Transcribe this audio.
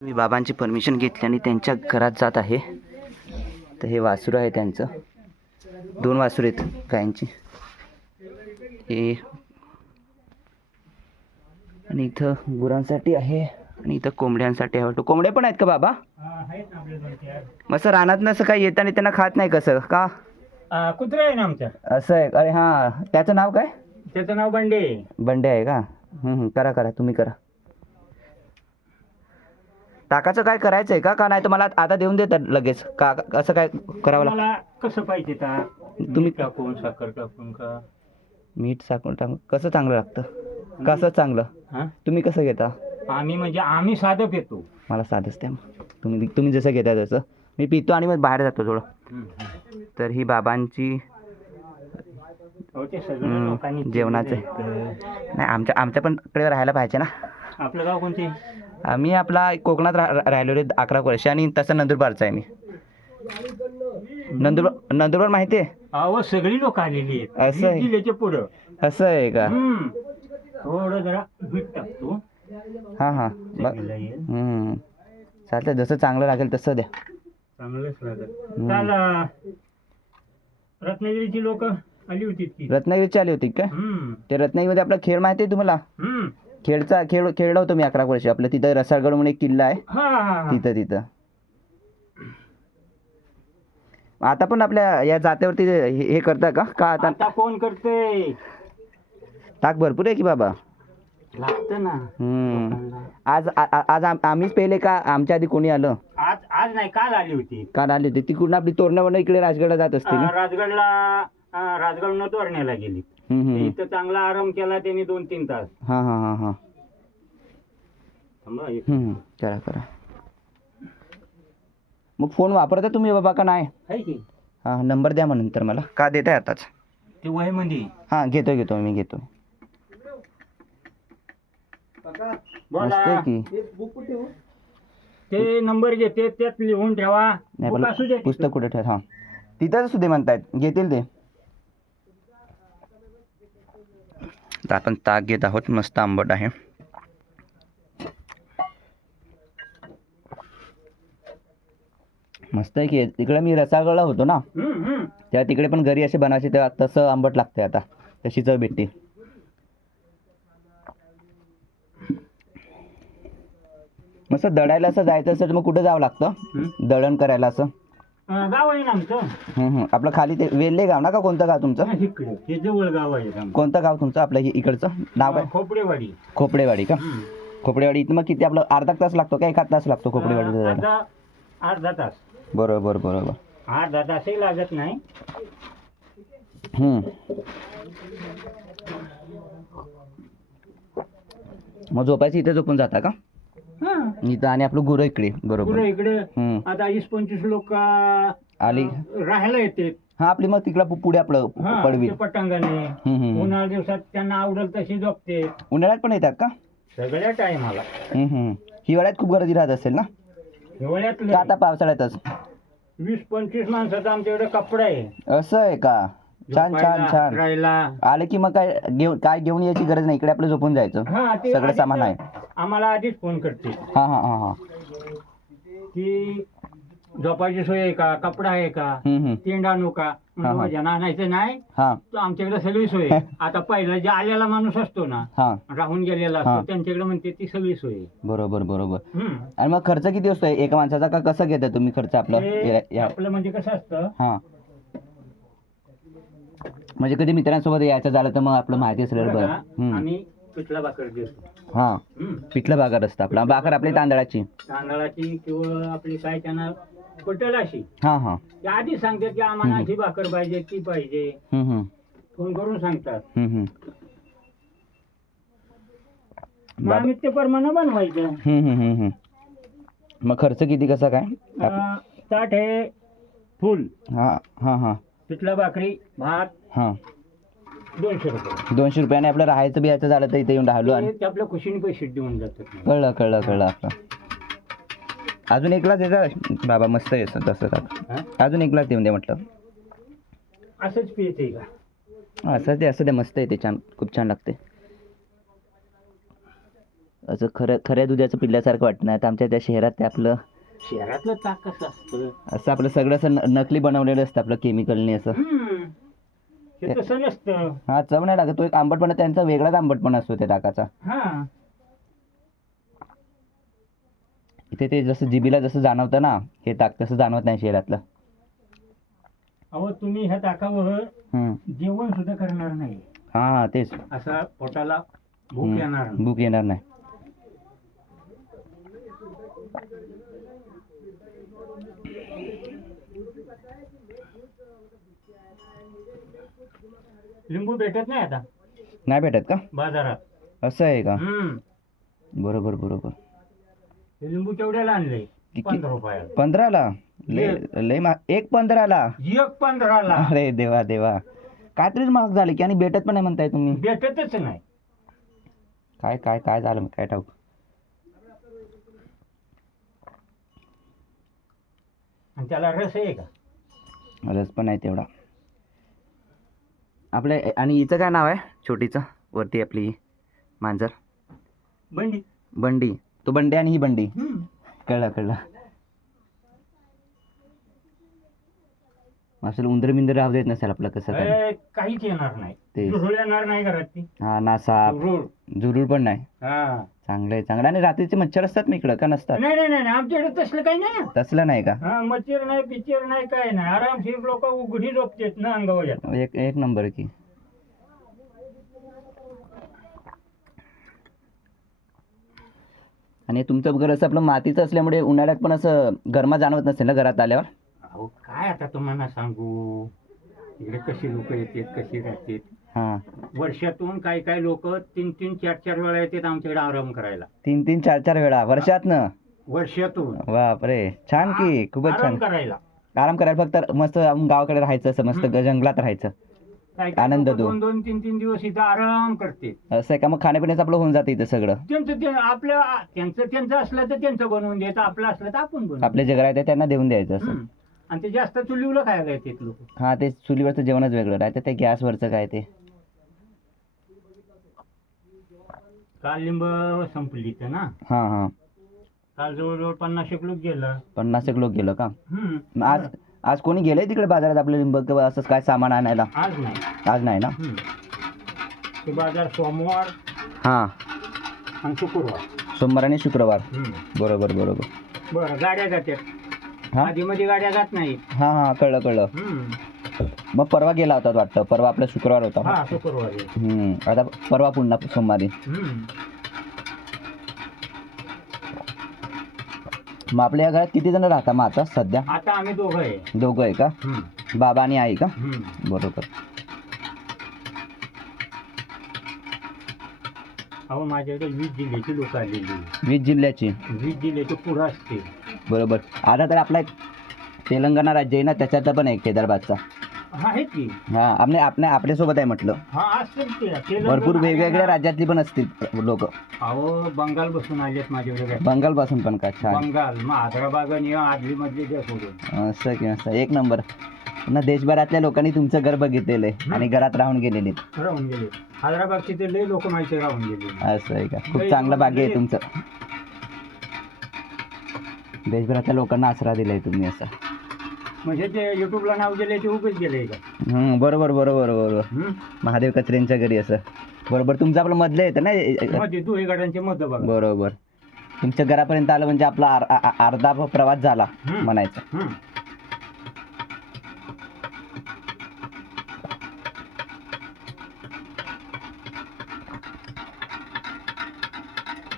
मी बाबांची परमिशन घेतली आणि त्यांच्या घरात जात आहे. तर हे वासुरं आहे त्यांचं, 2 वासुरं आहेत गायांची. हे आणि इथं गुरांसाठी आहे आणि इथं कोंबड्यांसाठी आहे. कोंबड्या पण आहेत का बाबा? मग सर रानात असं काही येतं आणि त्यांना खात नाही कसं का? कुत्रा आहे ना आमच्या. असं आहे. अरे हां, त्याचं नाव काय? त्याचं नाव बंडे. बंडे आहे का? करा करा, तुम्ही करा. टाकाचं काय करायचं आहे का नाही तर मला आता देऊन देतात लगेच का? असं काय करावं लागतं? मला कसं पाहिजे ता तुम्ही टाकून साखर टाकून का? मीठ साखर टाकून कसं चांगलं लागतं? कसं चांगलं? हां, तुम्ही कसं घेता? आम्ही साधं पितो. मला साधंच द्या मग. तुम्ही जसं घेता तसं. मी पितो आणि मग बाहेर जातो थोडं. तर ही बाबांची ते सगळं लोकांनी जेवणाचं नाही, आमच्या पण कडे राहायला पाहिजे ना. आपलं गाव कोणते? आम्ही आपला कोकणात राहिलो रे 11 वर्ष आणि तसं नंदुरबारचा आहे मी. नंदुरबार माहिती आहे? अहो सगळी लोक आलेली आहेत. असं आहे. जिल्ह्याच्या पुढं. असं आहे का? थोडं जरा मीठ टाकतो. हां हां चालतं, जसं चांगलं लागेल तसं द्या. चांगलंच लागेल. काल रत्नागिरीची लोक आली होती की. रत्नागिरीची आली होती का? ते रत्नागिरीमध्ये आपला खेळ माहिती आहे तुम्हाला? खेळलो होतो मी 11 वर्ष. आपलं तिथं रसाळगड म्हणून एक किल्ला आहे तिथं. आता पण आपल्या या जात्यावरती हे करता का आता कोण करते? ताक भरपूर आहे की बाबा. लागतं ना. आज आम्हीच पहिले का आमच्या आधी कोणी आलं? आज नाही, काल आली होती. काल आली होती. तिकडून आपली तोरणवरून इकडे राजगडला जात असते ना? राजगडनं तोरण्याला गेली. इथं चांगला आराम केला त्यांनी 2-3 तास. हां करा. मग फोन वापरता तुम्ही बाबा का नाही? हां, नंबर द्या मग नंतर मला. का देताय आताच? ते वय मध्ये. हां घेतो मी घेतो. मस्त आहे की. ते नंबर घेते त्यात लिहून ठेवा. पुस्तक कुठे ठेव? हां तिथंच सुद्धा म्हणतायत घेतील ते. तर आपण ताक घेत आहोत. मस्त आंबट आहे. मस्त आहे की. तिकडे मी रसाळगडला होतो ना, तेव्हा तिकडे पण घरी असे बनायचे तेव्हा तसं आंबट लागते. आता तशी चव भेटते. मस्त दळायला असं जायचं असेल तर मग कुठं जावं लागतं दळण करायला? असं गाव आहे ना आमचं. आपलं खाली ते वेल्हे गाव ना का? कोणतं गाव तुमचं? हे जवळ गाव आहे. कोणतं गाव तुमचं? आपलं इकडचं नाव काय? खोपडेवाडी का? खोपडेवाडी इथं मग किती आपलं अर्धा तास लागतो का 1 तास लागतो खोपडेवाडी जायला? अर्धा तास. बरोबर. अर्धा तासही लागत नाही. मग झोपायचं इथे झोपून जाता का? इथं आणि आपलं गुरं इकडे. बरोबर. इकडे आता 20-25 लोक आली राहायला येते. हा आपली मग तिकडं पुढे आपलं पडवी पटांगणे. उन्हाळ्या दिवसात त्यांना आवडेल तशी झोपते. उन्हाळ्यात पण येतात का? सगळ्या टायमाला. हिवाळ्यात खूप गर्दी राहत असेल ना? हिवाळ्यात का आता पावसाळ्यातच? 20-25 माणसाचा आमच्याकडे कपडा आहे. असं आहे का? छान. राहायला आले की मग काय घेऊन यायची गरज नाही. इकडे आपलं झोपून जायचं. सगळं सामान आहे. आम्हाला आधीच फोन करते हा की झोपायची सोय आहे का, कपडा आहे का, टेंड आणू का? ज्यांना आणायचं नाही तर आमच्याकडे सगळी सोय आहे. आता पहिला जे आलेला माणूस असतो ना, राहून गेलेला असतो, त्यांच्याकडे म्हणते ती सगळी सोय आहे. बरोबर. आणि मग खर्च किती असतो एका माणसाचा? का कसं घेता तुम्ही खर्च? आपलं म्हणजे कसं असतं, म्हणजे कधी मित्रांसोबत यायचं झालं तर मग आपलं माहिती असेल बरं. आम्ही पिठला भाकर देतो. पिठलं भाकर असतं आपलं. भाकर आपली तांदळाची किंवा आपली काय त्यांना पटेल अशी. ते आधी सांगतात की आम्हाला अशी भाकर पाहिजे, ती पाहिजे. फोन करून सांगतात. मग आम्ही ते प्रमाणे बनवायचं. मग खर्च किती कसा काय? ताट आहे फुल. पिठला भाकरी भात 200 रुपये. 200 रुपयाने आपलं राहायचं बिहायचं झालं तर इथे येऊन राहिलो आणि आपल्या खुशीने पैसे देऊन जातात. कळलं आपलं. अजून 1 ग्लास द्यायचा बाबा. मस्त आहे तसं. अजून 1 ग्लास देऊन द्या म्हटलं. असंच पिते का? असं दे मस्त आहे ते. छान, खूप छान लागते. असं खऱ्या दुधाचं पिल्ल्यासारखं वाटत नाही. तर आमच्या त्या शहरात ते आपलं शहरातलं ताक कसं असतं असं आपलं सगळं असं नकली बनवलेलं असतं आपलं केमिकलने असं. ते तसं नसतं. हा, चव नाही लागत. तो एक आंबटपणा त्यांचा वेगळाच आंबटपणा असतो त्या ताकाचा. हा इथे ते जसं जिबीला जसं जाणवतं ना हे ताक, तसं जाणवत नाही शहरातलं. अहो तुम्ही ह्या ताकावर जेवण सुद्धा करणार नाही. हा तेच, असा पोटाला भूक येणार नाही. भूक येणार नाही. लिंबू भेटत नाही आता नाही भेटत का बाजारात? असं आहे का? बरोबर बरोबर. हे लिंबू केवढ्याला आणले? 15 रुपयाला. 15ला? लय महाग. एक 15ला? एक 15ला. अरे देवा देवा, काहीतरीच महाग झाले की. आणि भेटत पण नाही म्हणताय तुम्ही. भेटतच नाही. काय काय काय झालं काय ठाऊक. आणि त्याला रस आहे का? रस पण आहे तेवढा. आपल्या आणि हिचं काय नाव आहे छोटीचं वरती आपली मांजर? बंडी. बंडी. तो बंडी आणि ही बंडी. कळलं कळलं. असेल उंदर बिंदर राहू देत नसेल आपलं कसं काय? काहीच येणार नाही. तेच. झुरळ येणार नाही घरात ती. हा ना, साप जुरूळ पण नाही. हा चांगलं आहे चांगलं. आणि रात्रीचे मच्छर असतात मी इकडं का नसतात? नाही नाही नाही आमच्याकडे तसलं काही नाही. तसलं नाही का? हा मच्छर नाही पिच्चर नाही काय नाही. आरामशीर लोक उघडी झोपतेत ना अंगावर. एक एक नंबर की. आणि तुमचं घर असं आपलं मातीचं असल्यामुळे उन्हाळ्यात पण असं गरमा जाणवत नसेल ना घरात आल्यावर? अहो काय आता तुम्हाला सांगू, इकडे कशी लोक येतात कशी राहतात. हा, वर्षातून काही काही लोक 3-3, 4-4 वेळा येतात आमच्याकडे आराम करायला. 3-3, 4-4 वेळा वर्षातनं? वर्षातून. बापरे, छान की, खूपच आराम छान. करायला. आराम करायला फक्त मस्त गावाकडे राहायचं असं मस्त जंगलात राहायचं. काय आनंद तो. 2-2, 3-3 दिवस इथं आराम करते. असं आहे का? मग खाण्यापिण्याचं आपलं होऊन जातं इथं सगळं? त्यांचं असलं तर त्यांचं बनवून द्यायचं, आपलं असलं तर आपण बनवून. आपले जे घर आहे त्यांना देऊन द्यायचं असं. आणि ते जास्त चुलीवर खायला येतात लोक. हा, ते चुलीवरचं जेवणच वेगळं राहतं. ते गॅसवरचं काय ते. काल लिंब संपली तर ना. हा हा, काल जवळजवळ 50 लोक गेलं. 50 लोक गेलं का? आज आज कोणी गेलंय तिकडे बाजारात आपलं लिंब किंवा असं काय सामान आणायला? आज नाही. आज नाही ना? ते बाजार सोमवार हा, आणि शुक्रवार. सोमवार आणि शुक्रवार. बरोबर बरोबर. बरं, गाड्या जातात. हा आधी मध्ये गाड्या जात नाहीत. हा हा, कळलं कळलं. मग परवा गेला होता वाटतं? परवा आपला शुक्रवार होता. हा शुक्रवारी. आता परवा पुन्हा सोमवारी. मग आपल्या या घरात किती जण राहता मग आता सध्या? आता आम्ही दोघं आहे. दोघं आहे का? बाबा आणि आई का? बरोबर. अहो माझ्याकडे 20 जिल्ह्याची लोक आलेली. 20 जिल्ह्याची? 20 जिल्ह्याचे पुरं असते. बरोबर. आता तर आपला एक तेलंगणा राज्य आहे ना, त्याच्यातला पण आहे हैदराबादचा. आहे की. हा, आपल्यासोबत आहे म्हटलं. हा असतील ते. भरपूर वेगवेगळ्या राज्यातली पण असतील लोक. अहो बंगाल बसून आलेत माझ्याकडे. बंगाल पासून पण का? छान. बंगाल मग हैदराबाद आणि आदली मधली जे सोडून. असं की असं. एक नंबर. पुन्हा देशभरातल्या लोकांनी तुमचं घर बघितलेलं आहे आणि घरात राहून गेलेले. राहून गेले. हैदराबादची ते लय लोक माहिती राहून गेले. असं आहे का? खूप चांगलं भाग्य आहे तुमचं. देशभरातल्या लोकांना आसरा दिलाय तुम्ही असं. म्हणजे ते युट्यूबला नाव गेले ते उगच गेले का? बरोबर बरोबर बरोबर. महादेव कचरेंच्या घरी असं. बरोबर. तुमचं आपलं मधलं येतं ना? मध्ये दुहेगाड्यांचे मध बघा. बरोबर. तुमच्या घरापर्यंत आलं म्हणजे आपला अर्धा प्रवास झाला म्हणायचं.